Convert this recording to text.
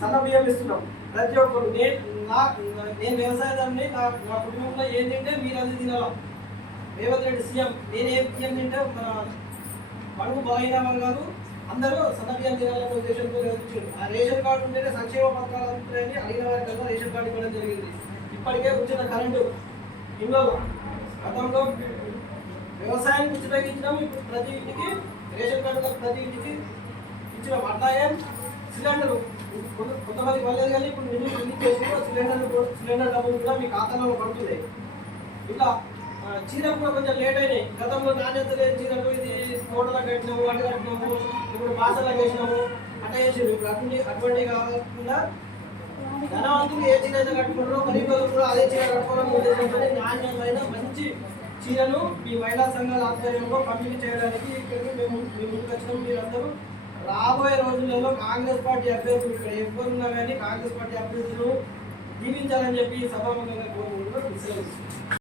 సన్న బియ్యం ఇస్తున్నాం ప్రతి ఒక్కరు నేను నా నేను వ్యవసాయదారుని నా నా కుటుంబంలో ఏం తింటే మీరు అది తినాలా. రేవంత్ రెడ్డి సీఎం నేను ఏం బియ్యం తింటే మన పడుగు బలహీన కాదు అందరూ సన్న బియ్యం తినాలనే ఉద్దేశంతో నిర్వహించారు ఆ రేషన్ కార్డు ఉంటేనే సంక్షేమ పథకాలు అందుతున్నాయని అడిగిన వారికల్లా రేషన్ కార్డు ఇవ్వడం జరిగింది. ఇప్పటికే ఉచిత కరెంటు ఇంట్లో గతంలో వ్యవసాయానికి ఉచితంగా ఇచ్చినాము ఇప్పుడు ప్రతి ఇంటికి రేషన్ కార్డు ప్రతి ఇంటికి ఇచ్చిన అట్లాగే సిలిండర్. కొంత- కొంతమంది పర్లేదు కానీ ఇప్పుడు మీరు ఎందుకు చేసుకుంటే సిలిండర్ సిలిండర్ డబ్బులు కూడా మీ ఖాతాలో పడుతున్నాయి. ఇట్లా చీరకు కూడా కొంచెం లేట్ అయినాయి. గతంలో నాణ్యత లేని చీరలు ఇది తోటలకు కట్టినాము అటు కట్టినాము ఇప్పుడు బాసలకు వేసినాము అట్లా చేసినాము ఇప్పుడు అటువంటి అటువంటి కాకుండా ధనవంతులు ఏ చీర అయితే కట్టుకుంటారో గరీబులు కూడా అదే చీర కట్టుకోవడం ఉద్దేశంతో నాణ్యమైన మంచి చీరలు మీ మహిళా సంఘాల ఆధ్వర్యంలో పంపిణీ చేయడానికి ఇక్కడికి మేము మీ ముందుకు వచ్చినాము మీరందరూ రాబోయే రోజులలో కాంగ్రెస్ పార్టీ అభ్యర్థులు ఇక్కడ ఎవరున్నా కానీ కాంగ్రెస్ పార్టీ అభ్యర్థులు దీవించాలని చెప్పి సభాముఖంగా కోరుకుంటున్నాం